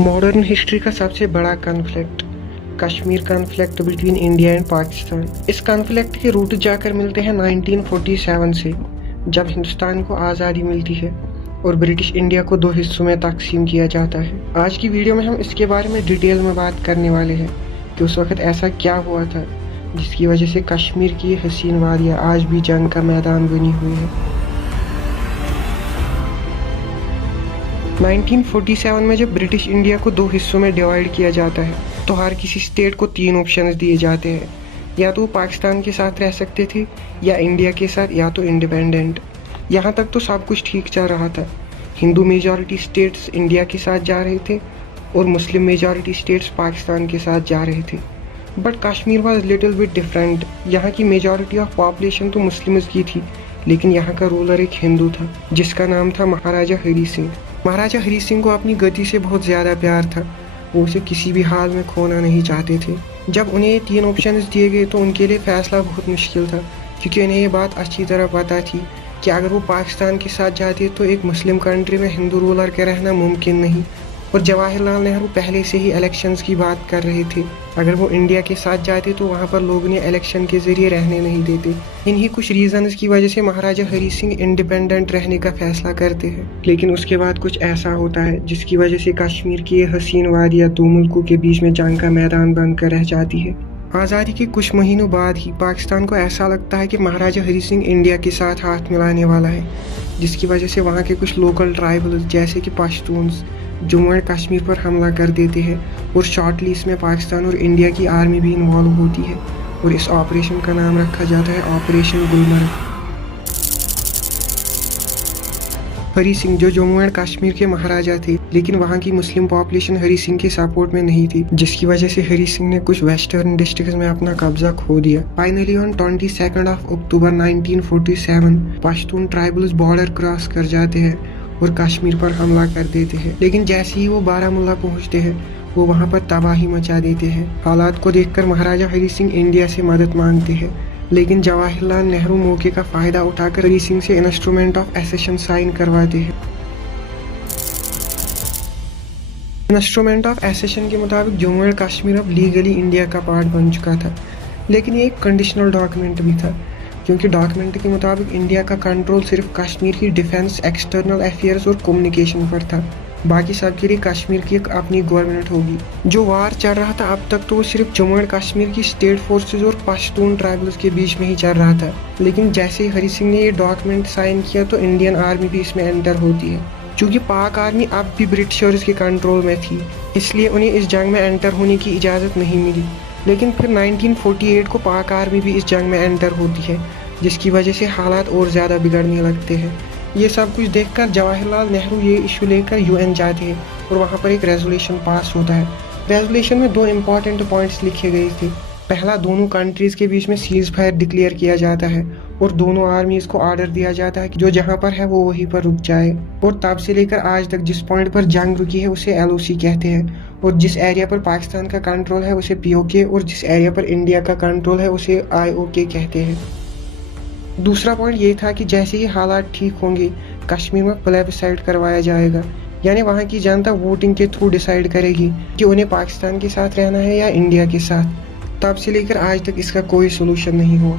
Modern history का सबसे बड़ा conflict Kashmir conflict between India and Pakistan. इस कॉन्फ्लिक्ट के रूट जाकर मिलते हैं 1947 से, जब हिंदुस्तान को आज़ादी मिलती है और ब्रिटिश इंडिया को दो हिस्सों में तकसीम किया जाता है। आज की वीडियो में हम इसके बारे में डिटेल में बात करने वाले हैं कि उस वक्त ऐसा क्या हुआ था जिसकी वजह से कश्मीर की हसीन वादियाँ आज भी जंग का मैदान बनी हुई है। 1947 में जब ब्रिटिश इंडिया को दो हिस्सों में डिवाइड किया जाता है तो हर किसी स्टेट को तीन ऑप्शंस दिए जाते हैं, या तो वो पाकिस्तान के साथ रह सकते थे, या इंडिया के साथ, या तो इंडिपेंडेंट। यहाँ तक तो सब कुछ ठीक चल रहा था। हिंदू मेजॉरिटी स्टेट्स इंडिया के साथ जा रहे थे और मुस्लिम मेजॉरिटी स्टेट्स पाकिस्तान के साथ जा रहे थे। But Kashmir was little bit different. यहाँ की मेजॉरिटी ऑफ पॉपुलेशन तो मुस्लिम्स की थी, लेकिन यहाँ का रूलर एक हिंदू था जिसका नाम था महाराजा हरी सिंह। महाराजा हरी सिंह को अपनी गद्दी से बहुत ज़्यादा प्यार था, वो उसे किसी भी हाल में खोना नहीं चाहते थे। जब उन्हें ये तीन ऑप्शंस दिए गए तो उनके लिए फ़ैसला बहुत मुश्किल था, क्योंकि उन्हें ये बात अच्छी तरह पता थी कि अगर वो पाकिस्तान के साथ जाते तो एक मुस्लिम कंट्री में हिंदू रूलर के रहना मुमकिन नहीं। और जवाहरलाल नेहरू पहले से ही इलेक्शंस की बात कर रहे थे। अगर वो इंडिया के साथ जाते तो वहाँ पर लोग उन्हें इलेक्शन के ज़रिए रहने नहीं देते। इन्हीं कुछ रीजंस की वजह से महाराजा हरी सिंह इंडिपेंडेंट रहने का फैसला करते हैं। लेकिन उसके बाद कुछ ऐसा होता है जिसकी वजह से कश्मीर की ये हसीन वादियाँ दो मुल्कों के बीच में जंग का मैदान बनकर रह जाती है। आज़ादी के कुछ महीनों बाद ही पाकिस्तान को ऐसा लगता है कि महाराजा हरी सिंह इंडिया के साथ हाथ मिलाने वाला है, जिसकी वजह से वहाँ के कुछ लोकल ट्राइबल जैसे कि पश्तून्स जम्मू एंड कश्मीर पर हमला कर देते हैं। और शॉर्टली इसमें पाकिस्तान और इंडिया की आर्मी भी इन्वॉल्व होती है और इस ऑपरेशन का नाम रखा जाता है ऑपरेशन गुलमर्ग। हरी सिंह जो जम्मू एंड कश्मीर के महाराजा थे, लेकिन वहाँ की मुस्लिम पॉपुलेशन हरी सिंह के सपोर्ट में नहीं थी, जिसकी वजह से हरी सिंह ने कुछ वेस्टर्न डिस्ट्रिक्ट्स में अपना कब्जा खो दिया। Finally on 22 October 1947 Pashtun tribals border cross कर जाते हैं और कश्मीर पर हमला कर देते हैं। लेकिन जैसे ही वो बारामूला पहुंचते हैं वो वहां पर तबाही मचा देते हैं। हालात को देखकर महाराजा हरी सिंह इंडिया से मदद मांगते हैं, लेकिन जवाहरलाल नेहरू मौके का फायदा उठाकर हरी सिंह से इंस्ट्रूमेंट ऑफ एसेशन साइन करवाते हैं। इंस्ट्रूमेंट ऑफ एसेशन के मुताबिक जम्मू एंड कश्मीर अब लीगली इंडिया का पार्ट बन चुका था, लेकिन ये एक कंडीशनल डॉक्यूमेंट भी था, क्योंकि डॉक्यूमेंट के मुताबिक इंडिया का कंट्रोल सिर्फ कश्मीर की डिफेंस, एक्सटर्नल अफेयर्स और कम्युनिकेशन पर था। बाकी सब के लिए कश्मीर की एक अपनी गवर्नमेंट होगी। जो वार चल रहा था अब तक तो वो सिर्फ जम्मू एंड कश्मीर की स्टेट फोर्सेस और पश्तून ट्राइबल्स के बीच में ही चल रहा था। लेकिन जैसे ही हरी सिंह ने ये डॉक्यूमेंट साइन किया तो इंडियन आर्मी भी इसमें एंटर होती है। क्योंकि पाक आर्मी अब भी ब्रिटिशर्स के कंट्रोल में थी, इसलिए उन्हें इस जंग में एंटर होने की इजाज़त नहीं मिली। लेकिन फिर 1948 को पाक आर्मी भी इस जंग में एंटर होती है, जिसकी वजह से हालात और ज़्यादा बिगड़ने लगते हैं। ये सब कुछ देखकर जवाहरलाल नेहरू ये इशू लेकर यूएन जाते हैं और वहाँ पर एक रेजोल्यूशन पास होता है। रेजोल्यूशन में दो इम्पॉर्टेंट पॉइंट्स लिखे गए थे। पहला, दोनों कंट्रीज़ के बीच में सीज फायर डिक्लेयर किया जाता है और दोनों आर्मीज़ को ऑर्डर दिया जाता है कि जो जहाँ पर है वो वहीं पर रुक जाए। और तब से लेकर आज तक जिस पॉइंट पर जंग रुकी है उसे LOC कहते हैं, और जिस एरिया पर पाकिस्तान का कंट्रोल है उसे POK, और जिस एरिया पर इंडिया का कंट्रोल है उसे IOK कहते हैं। दूसरा पॉइंट ये था कि जैसे ही हालात ठीक होंगे कश्मीर में प्लेबिसाइड करवाया जाएगा, यानी वहाँ की जनता वोटिंग के थ्रू डिसाइड करेगी कि उन्हें पाकिस्तान के साथ रहना है या इंडिया के साथ। तब से लेकर आज तक इसका कोई सोल्यूशन नहीं हुआ।